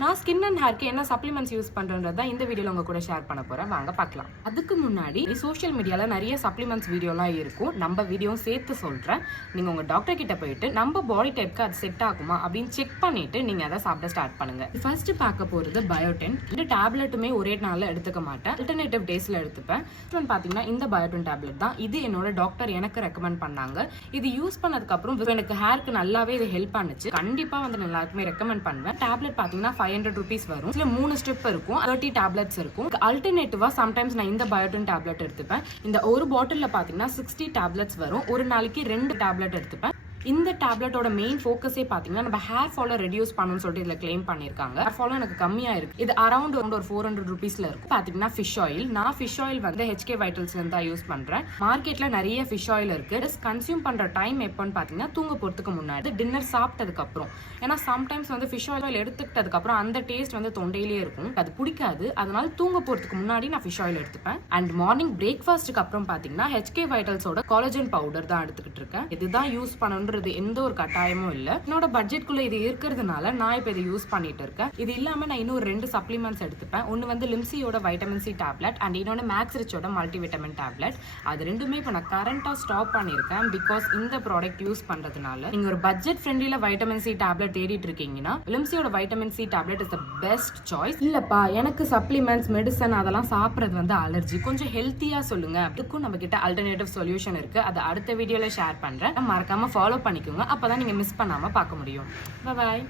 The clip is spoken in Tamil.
நான் ஸ்கின் அண்ட் ஹேர்க்கு என்ன சப்ளிமெண்ட்ஸ் யூஸ் பண்றேன்றத இந்த வீடியோல உங்க கூட ஷேர் பண்ண போறேன். வாங்க பார்க்கலாம். அதுக்கு முன்னாடி சோஷியல் மீடியால நிறைய சப்ளிமெண்ட்ஸ் வீடியோலாம் இருக்கும். நம்ம வீடியோவும் சேர்த்து சொல்றேன். நீங்க உங்க டாக்டர் கிட்ட போயிட்டு நம்ம பாடி டைப்க்கு அது செட் ஆகுமா அப்படின்னு செக் பண்ணிட்டு நீங்க அதை சாப்பிட ஸ்டார்ட் பண்ணுங்க. ஃபர்ஸ்ட் பார்க்க போறது பயோடென். இந்த டேப்லெட்டுமே ஒரே நாள்ல எடுத்துக்க மாட்டேன், அல்டர்னேட்டிவ் டேஸ்ல எடுத்துப்பேன். பாத்தீங்கன்னா இந்த பயோடென் டேப்லெட் தான். இது என்னோட டாக்டர் எனக்கு ரெக்கமெண்ட் பண்ணாங்க. இது யூஸ் பண்ணதுக்கு அப்புறம் எனக்கு ஹேருக்கு நல்லாவே இது ஹெல்ப் பண்ணுச்சு. கண்டிப்பா வந்து எல்லாருக்குமே ரெக்கமெண்ட் பண்ணுவேன். டேப்லெட் பாத்தீங்கன்னா 500 rupees வரும். இதுல 3 ஸ்டெப் இருக்கும், 30 டேப்லெட்ஸ் இருக்கும். அல்டர்னேட்டிவா சம்டைம்ஸ் நான் இந்த பயோடென் டேப்லெட் எடுத்துப்பேன். இந்த ஒரு பாட்டில்ல பாத்தீங்கன்னா 60 டேப்லெட்ஸ் வரும். ஒரு நாளைக்கு 2 டேப்லெட் எடுத்துப்பேன். இந்த டேப்லெட்டோட மெயின் ஃபோக்கஸே பாத்தீங்கன்னா நம்ம ஹேர் ஃபாலை ரெடியூஸ் பண்ணணும்னு சொல்லிட்டு இதுல கிளைம் பண்ணிருக்காங்க. ஹேர் ஃபாலும் எனக்கு கம்மியா இருக்கு. இது அரௌண்ட் ஒரு 400 rupeesல இருக்கும். பாத்தீங்கன்னா ஃபிஷ் ஆயில். நான் ஃபிஷ் ஆயில் வந்து HK வைட்டல்ஸ்ல இருந்து தான் யூஸ் பண்றேன். மார்க்கெட்ல நிறைய ஃபிஷ் ஆயில் இருக்கு. கன்சியூம் பண்ற டைம் எப்போன்னு பாத்தீங்கன்னா தூங்க போறதுக்கு முன்னாடி, டின்னர் சாப்பிட்டதுக்கு அப்புறம். ஏன்னா சம்டைம்ஸ் வந்து ஃபிஷ் ஆயில் எடுத்துக்கிட்டதுக்கு அப்புறம் அந்த டேஸ்ட் வந்து தொண்டையிலேயே இருக்கும், அது பிடிக்காது. அதனால தூங்க போறதுக்கு முன்னாடி நான் ஃபிஷ் ஆயில் எடுத்துப்பேன். அண்ட் மார்னிங் பிரேக்ஃபாஸ்ட்டுக்கு அப்புறம் பாத்தீங்கன்னா HK வைட்டல்ஸோட காலஜன் பவுடர் தான் எடுத்துக்கிட்டு இருக்கேன். இதுதான் யூஸ் பண்ணணுன்றது எந்த ஒரு கட்டாயமும் இல்ல. என்னோட பட்ஜெட்குள்ள இது இருக்கிறதுனால நான் இப்ப இதை யூஸ் பண்ணிட்டு இருக்கேன். இது இல்லாம நான் இன்னும் 2 சப்ளிமெண்ட்ஸ் எடுத்துப்பேன். ஒன்னு வந்து லிம்சியோட வைட்டமின் சி டேப்லெட் அண்ட் இன்னொன்னு மேக்ஸ் ரிச்சோட மல்டி விட்டமின் டேப்லெட். அது ரெண்டுமே இப்ப நான் கரண்டா ஸ்டாப் பண்ணிருக்கேன். பிகாஸ் இந்த ப்ராடக்ட் யூஸ் பண்றதுனால நீங்க ஒரு பட்ஜெட் ஃப்ரெண்ட்லில வைட்டமின் சி டேப்லெட் தேடிட்டு இருக்கீங்கன்னா லிம்சியோட vitamin C tablet is the best choice. இல்லப்பா எனக்கு சப்ளிமெண்ட்ஸ் மெடிசன் அதெல்லாம் சாப்பிடுறது வந்து அலர்ஜி, கொஞ்சம் ஹெல்த்தியா சொல்லுங்க. அதுக்கும் நம்ம கிட்ட அல்டர்னேட்டிவ் சொல்யூஷன் இருக்கு. அதை அடுத்த வீடியோல ஷேர் பண்றேன். மறக்காம ஃபாலோ பண்ணிக்கோங்க. அப்பதான் நீங்க மிஸ் பண்ணாம பார்க்க முடியும். பை.